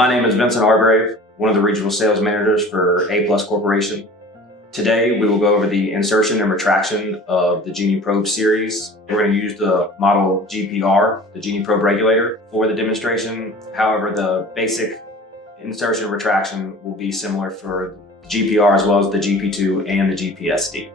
My name is Vincent Hargrave, one of the regional sales managers for A+ Corporation. Today, we will go over the insertion and retraction of the Genie Probes series. We're going to use the model GPR, the Genie Probe regulator, for the demonstration. However, the basic insertion and retraction will be similar for GPR as well as the GP2 and the GPSD.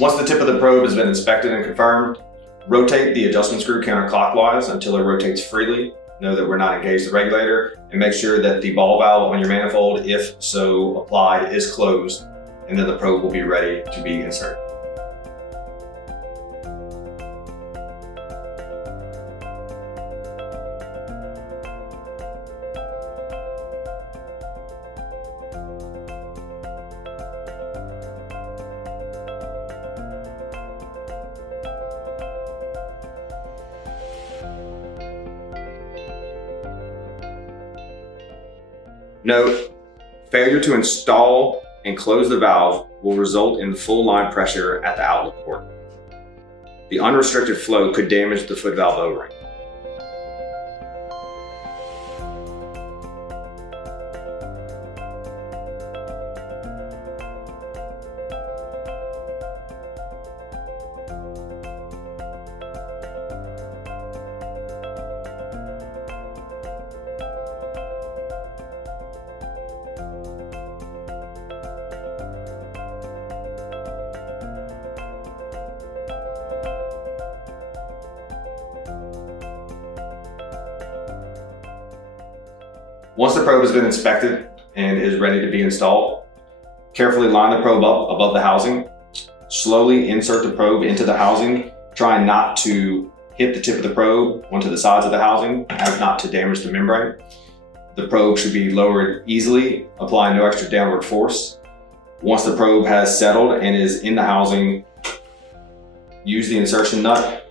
Once the tip of the probe has been inspected and confirmed, rotate the adjustment screw counterclockwise until it rotates freely. Know that we're not engaged the regulator, and make sure that the ball valve on your manifold, if so applied, is closed, and then the probe will be ready to be inserted. Note, failure to install and close the valve will result in full line pressure at the outlet port. The unrestricted flow could damage the foot valve O-ring. Once the probe has been inspected and is ready to be installed, carefully line the probe up above the housing. Slowly insert the probe into the housing, trying not to hit the tip of the probe onto the sides of the housing as not to damage the membrane. The probe should be lowered easily, applying no extra downward force. Once the probe has settled and is in the housing, use the insertion nut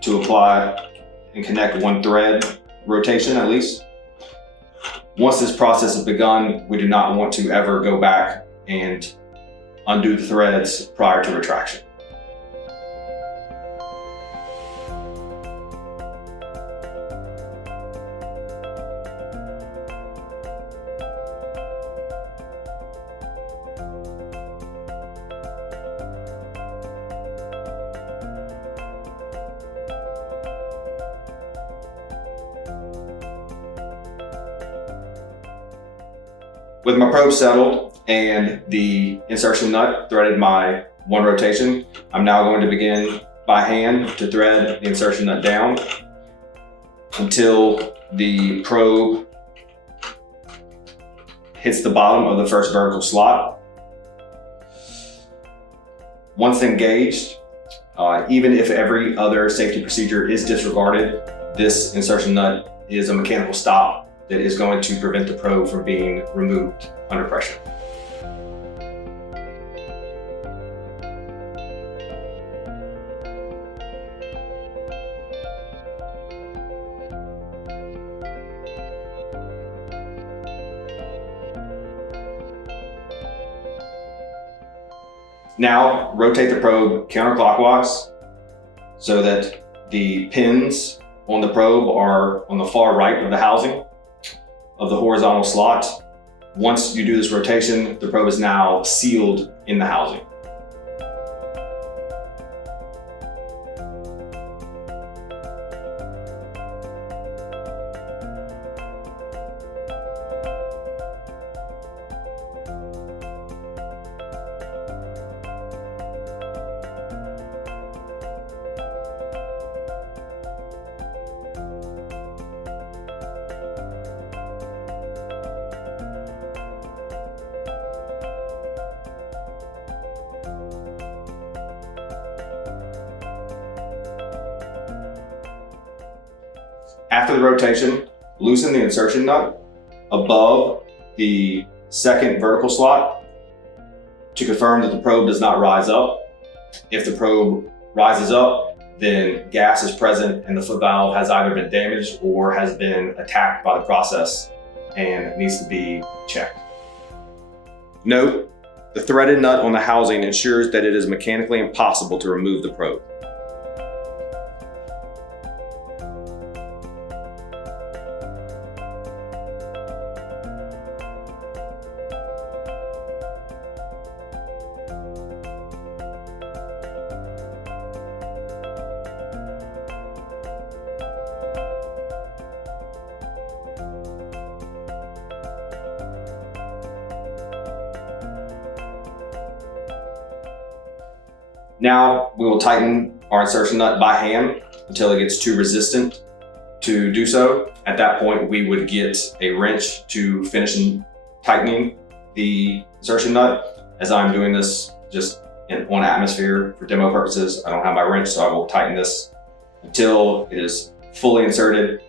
to apply and connect one thread rotation at least. Once this process has begun, we do not want to ever go back and undo the threads prior to retraction. With my probe settled and the insertion nut threaded my one rotation, I'm now going to begin by hand to thread the insertion nut down until the probe hits the bottom of the first vertical slot. Once engaged, even if every other safety procedure is disregarded, this insertion nut is a mechanical stop that is going to prevent the probe from being removed under pressure. Now, rotate the probe counterclockwise so that the pins on the probe are on the far right of the housing of the horizontal slot. Once you do this rotation, the probe is now sealed in the housing. After the rotation, loosen the insertion nut above the second vertical slot to confirm that the probe does not rise up. If the probe rises up, then gas is present and the foot valve has either been damaged or has been attacked by the process and needs to be checked. Note, the threaded nut on the housing ensures that it is mechanically impossible to remove the probe. Now we will tighten our insertion nut by hand until it gets too resistant to do so. At that point, we would get a wrench to finish tightening the insertion nut. As I'm doing this just on atmosphere for demo purposes, I don't have my wrench, so I will tighten this until it is fully inserted.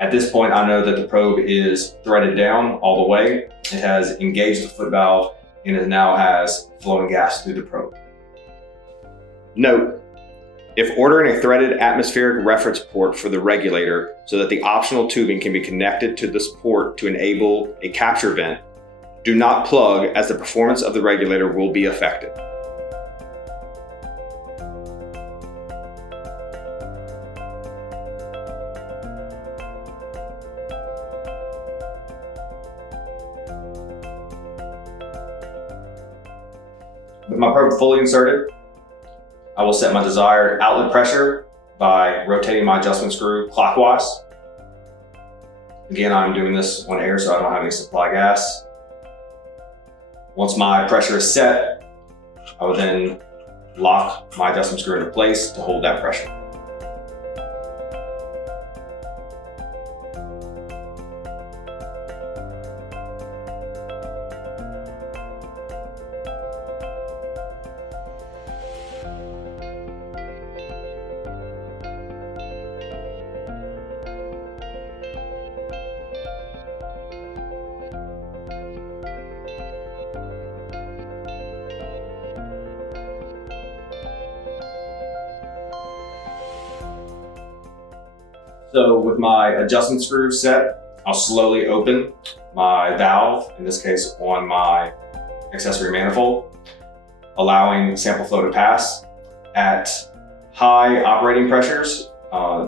At this point, I know that the probe is threaded down all the way. It has engaged the foot valve and it now has flowing gas through the probe. Note, if ordering a threaded atmospheric reference port for the regulator so that the optional tubing can be connected to this port to enable a capture vent, do not plug as the performance of the regulator will be affected. With my probe fully inserted, I will set my desired outlet pressure by rotating my adjustment screw clockwise. Again, I'm doing this on air so I don't have any supply gas. Once my pressure is set, I will then lock my adjustment screw into place to hold that pressure. So with my adjustment screw set, I'll slowly open my valve, in this case on my accessory manifold, allowing sample flow to pass. At high operating pressures,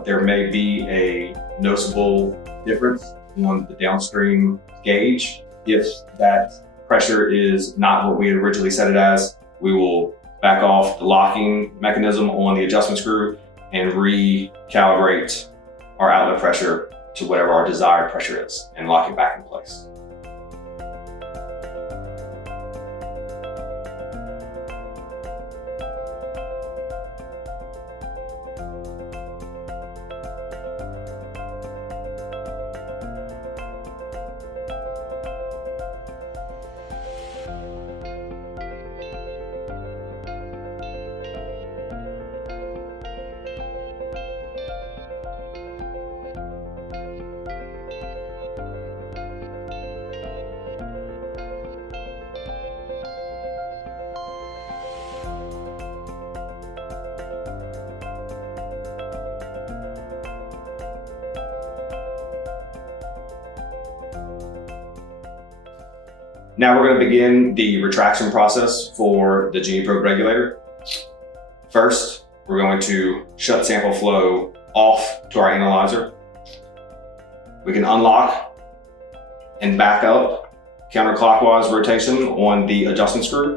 there may be a noticeable difference on the downstream gauge. If that pressure is not what we had originally set it as, we will back off the locking mechanism on the adjustment screw and recalibrate our outlet pressure to whatever our desired pressure is and lock it back in place. Now we're going to begin the retraction process for the Genie Probe regulator. First, we're going to shut sample flow off to our analyzer. We can unlock and back up counterclockwise rotation on the adjustment screw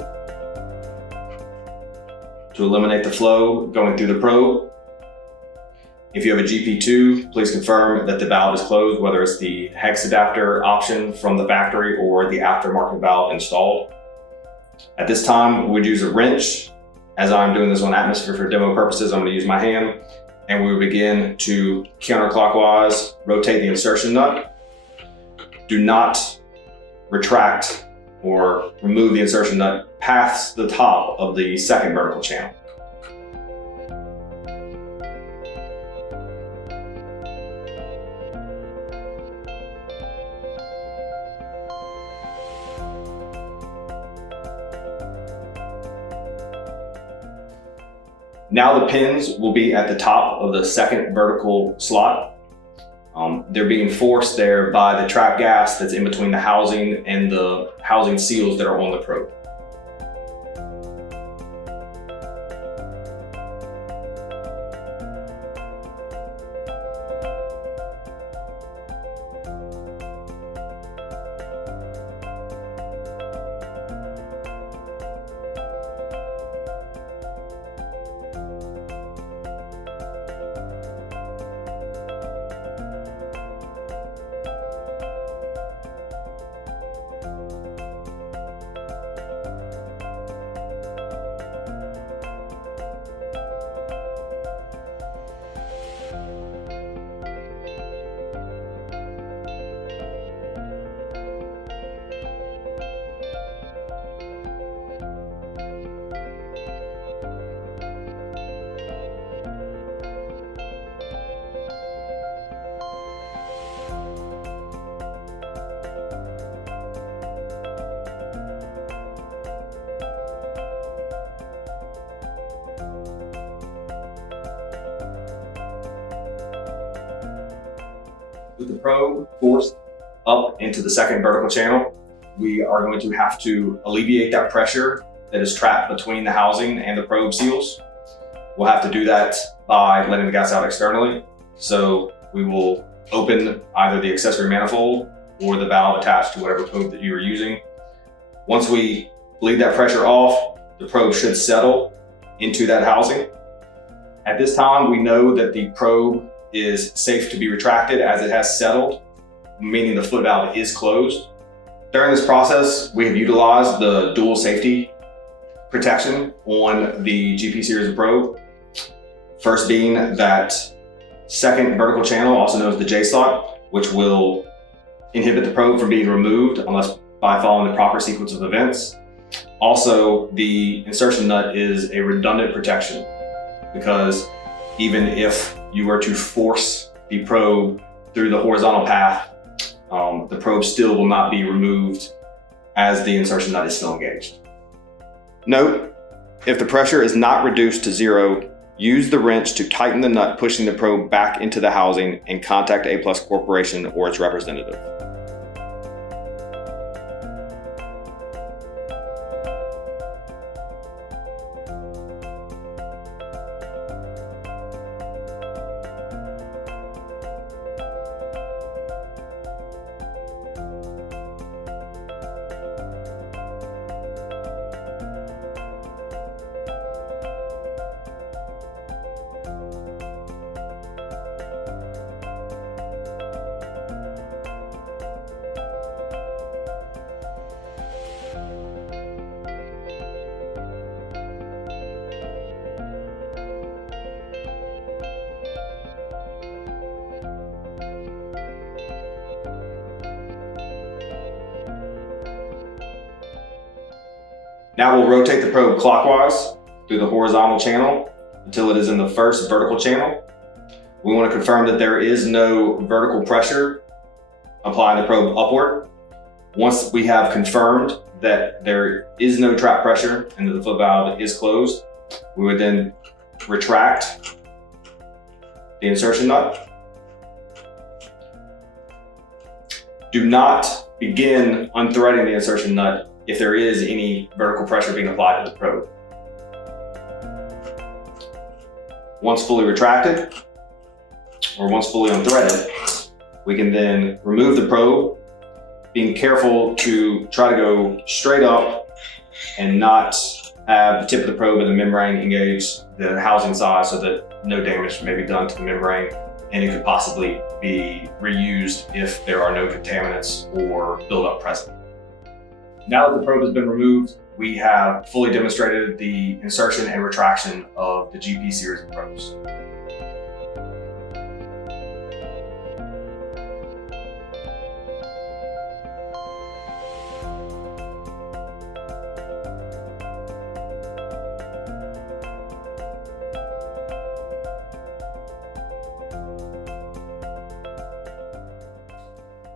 to eliminate the flow going through the probe. If you have a GP2, please confirm that the valve is closed, whether it's the hex adapter option from the factory or the aftermarket valve installed. At this time, we'd use a wrench. As I'm doing this on atmosphere for demo purposes, I'm going to use my hand, and we will begin to counterclockwise rotate the insertion nut. Do not retract or remove the insertion nut past the top of the second vertical channel. Now the pins will be at the top of the second vertical slot. They're being forced there by the trap gas that's in between the housing and the housing seals that are on the probe. With the probe forced up into the second vertical channel, we are going to have to alleviate that pressure that is trapped between the housing and the probe seals. We'll have to do that by letting the gas out externally. So we will open either the accessory manifold or the valve attached to whatever probe that you are using. Once we bleed that pressure off, the probe should settle into that housing. At this time, we know that the probe is safe to be retracted as it has settled, meaning the foot valve is closed. During this process, we have utilized the dual safety protection on the GP series of probe. First being that second vertical channel, also known as the J slot, which will inhibit the probe from being removed unless by following the proper sequence of events. Also, the insertion nut is a redundant protection because even if you were to force the probe through the horizontal path, the probe still will not be removed as the insertion nut is still engaged. Note, if the pressure is not reduced to zero, use the wrench to tighten the nut pushing the probe back into the housing and contact A+ Corporation or its representative. Now we'll rotate the probe clockwise through the horizontal channel until it is in the first vertical channel. We want to confirm that there is no vertical pressure applying the probe upward. Once we have confirmed that there is no trap pressure and that the foot valve is closed, we would then retract the insertion nut. Do not begin unthreading the insertion nut if there is any vertical pressure being applied to the probe. Once fully retracted, or once fully unthreaded, we can then remove the probe, being careful to try to go straight up and not have the tip of the probe and the membrane engage the housing side so that no damage may be done to the membrane, and it could possibly be reused if there are no contaminants or buildup present. Now that the probe has been removed, we have fully demonstrated the insertion and retraction of the GP series of probes.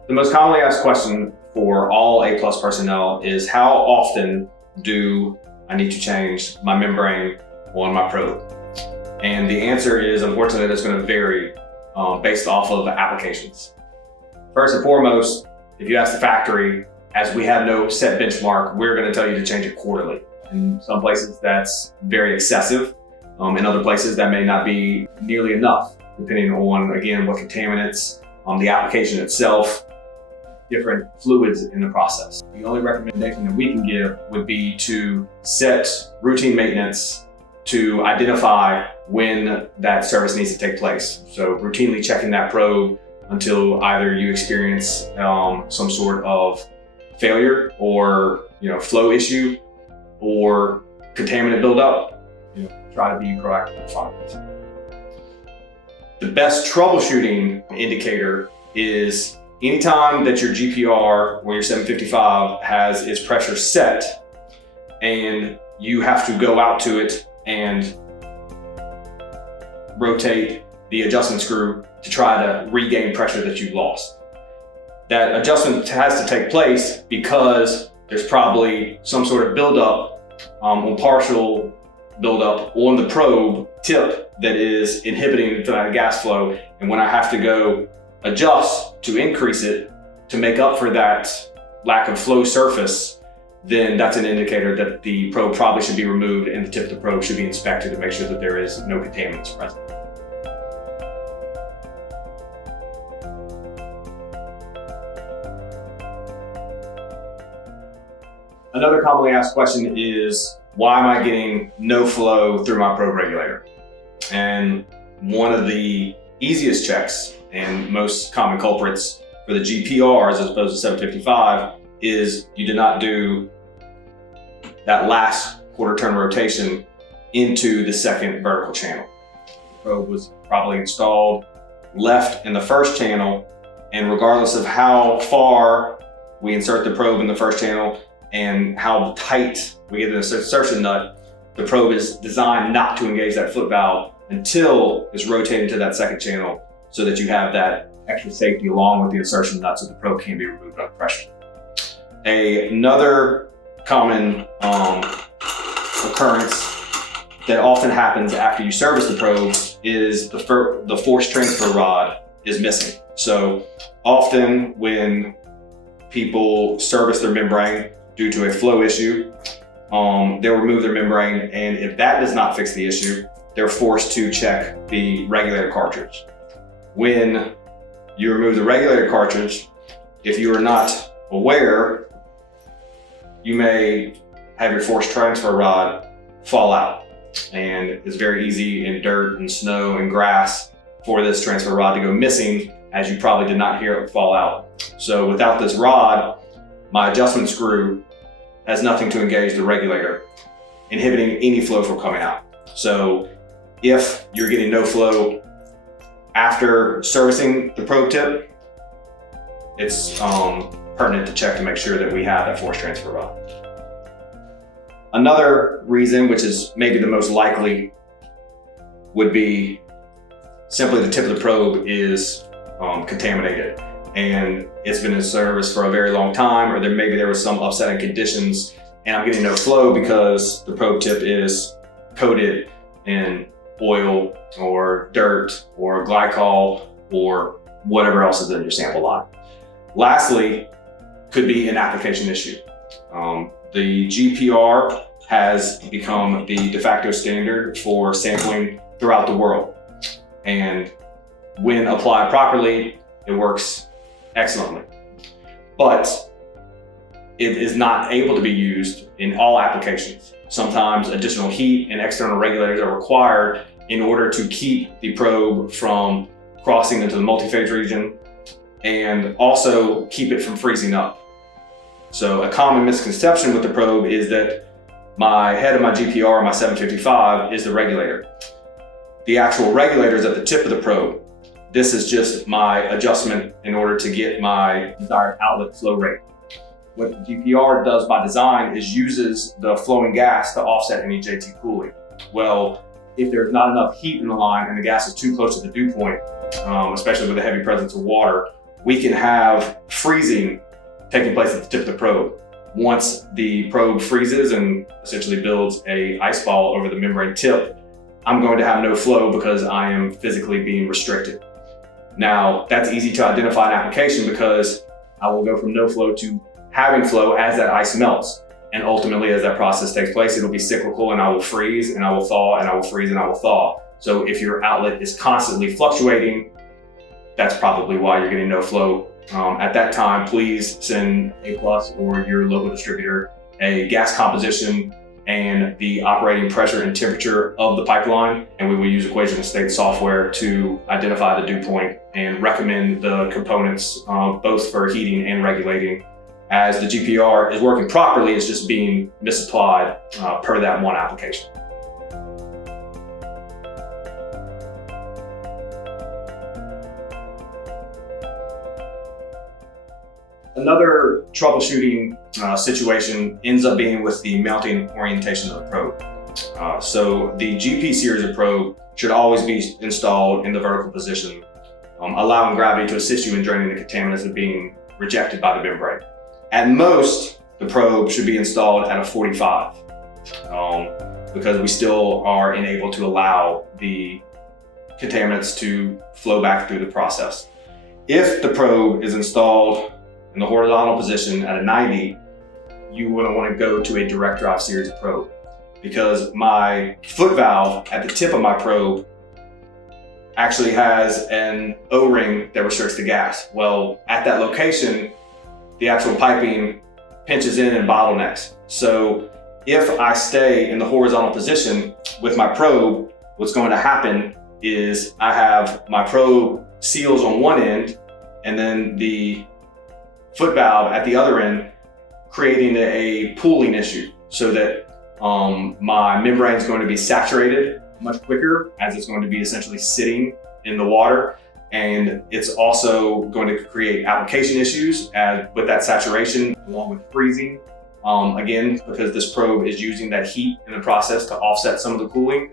The most commonly asked question for all A+ personnel is, how often do I need to change my membrane on my probe? And the answer is, unfortunately, it's going to vary based off of applications. First and foremost, if you ask the factory, as we have no set benchmark, we're going to tell you to change it quarterly. In some places, that's very excessive. In other places, that may not be nearly enough, depending on, again, what contaminants, the application itself, different fluids in the process. The only recommendation that we can give would be to set routine maintenance to identify when that service needs to take place. So routinely checking that probe until either you experience some sort of failure or flow issue or contaminant buildup. Try to be proactive and find it. The best troubleshooting indicator is anytime that your GPR or your 755 has its pressure set and you have to go out to it and rotate the adjustment screw to try to regain pressure that you've lost. That adjustment has to take place because there's probably some sort of buildup or partial buildup on the probe tip that is inhibiting the gas flow. And when I have to go adjust to increase it to make up for that lack of flow surface, then that's an indicator that the probe probably should be removed and the tip of the probe should be inspected to make sure that there is no contaminants present. Another commonly asked question is, why am I getting no flow through my probe regulator? And one of the easiest checks and most common culprits for the GPRs as opposed to 755 is you did not do that last quarter turn rotation into the second vertical channel. The probe was probably installed left in the first channel, and regardless of how far we insert the probe in the first channel and how tight we get the insertion nut, the probe is designed not to engage that foot valve until it's rotated to that second channel, so that you have that extra safety along with the insertion nut so the probe can be removed under pressure. Another common occurrence that often happens after you service the probe is the force transfer rod is missing. So often when people service their membrane due to a flow issue, they'll remove their membrane, and if that does not fix the issue, they're forced to check the regulator cartridge. When you remove the regulator cartridge, if you are not aware, you may have your force transfer rod fall out. And it's very easy in dirt and snow and grass for this transfer rod to go missing, as you probably did not hear it fall out. So without this rod, my adjustment screw has nothing to engage the regulator, inhibiting any flow from coming out. So if you're getting no flow after servicing the probe tip, it's pertinent to check to make sure that we have that force transfer rod. Another reason, which is maybe the most likely, would be simply the tip of the probe is contaminated and it's been in service for a very long time, or maybe there was some upsetting conditions and I'm getting no flow because the probe tip is coated in oil or dirt or glycol or whatever else is in your sample line. Lastly, could be an application issue. The GPR has become the de facto standard for sampling throughout the world. And when applied properly, it works excellently. But it is not able to be used in all applications. Sometimes additional heat and external regulators are required in order to keep the probe from crossing into the multi-phase region and also keep it from freezing up. So a common misconception with the probe is that my head of my GPR, my 755, is the regulator. The actual regulator is at the tip of the probe. This is just my adjustment in order to get my desired outlet flow rate. What the GPR does by design is uses the flowing gas to offset any JT cooling. Well, if there's not enough heat in the line and the gas is too close to the dew point, especially with a heavy presence of water, we can have freezing taking place at the tip of the probe. Once the probe freezes and essentially builds an ice ball over the membrane tip, I'm going to have no flow because I am physically being restricted. Now, that's easy to identify in application because I will go from no flow to having flow as that ice melts. And ultimately, as that process takes place, it'll be cyclical and I will freeze and I will thaw and I will freeze and I will thaw. So if your outlet is constantly fluctuating, that's probably why you're getting no flow. At that time, please send A+ or your local distributor a gas composition and the operating pressure and temperature of the pipeline. And we will use equation of state software to identify the dew point and recommend the components both for heating and regulating. As the GPR is working properly, it's just being misapplied per that one application. Another troubleshooting situation ends up being with the mounting orientation of the probe. So the GP series of probe should always be installed in the vertical position, allowing gravity to assist you in draining the contaminants that are being rejected by the membrane. At most, the probe should be installed at a 45 because we still are unable to allow the contaminants to flow back through the process. If the probe is installed in the horizontal position at a 90, you will want to go to a direct drive series of probe because my foot valve at the tip of my probe actually has an O-ring that restricts the gas. Well, at that location, the actual piping pinches in and bottlenecks. So if I stay in the horizontal position with my probe, what's going to happen is I have my probe seals on one end and then the foot valve at the other end, creating a pooling issue so that my membrane is going to be saturated much quicker as it's going to be essentially sitting in the water. And it's also going to create application issues with that saturation along with freezing. Again, because this probe is using that heat in the process to offset some of the cooling.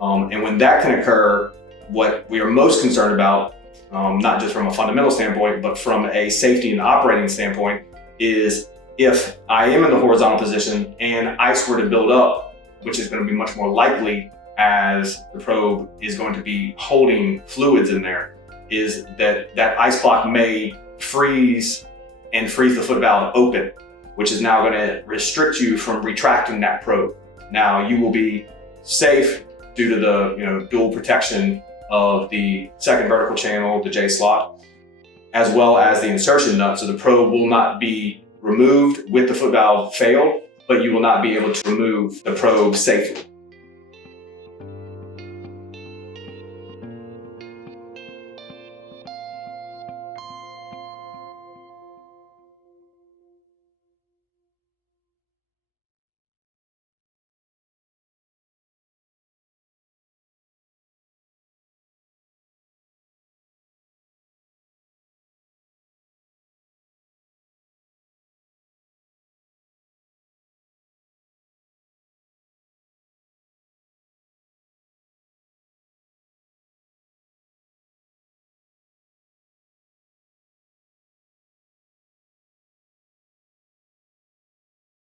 And when that can occur, what we are most concerned about, not just from a fundamental standpoint, but from a safety and operating standpoint, is if I am in the horizontal position and ice were to build up, which is going to be much more likely as the probe is going to be holding fluids in there, is that ice block may freeze and freeze the foot valve open, which is now going to restrict you from retracting that probe. Now you will be safe due to the dual protection of the second vertical channel, the J slot, as well as the insertion nut. So the probe will not be removed with the foot valve failed, but you will not be able to remove the probe safely.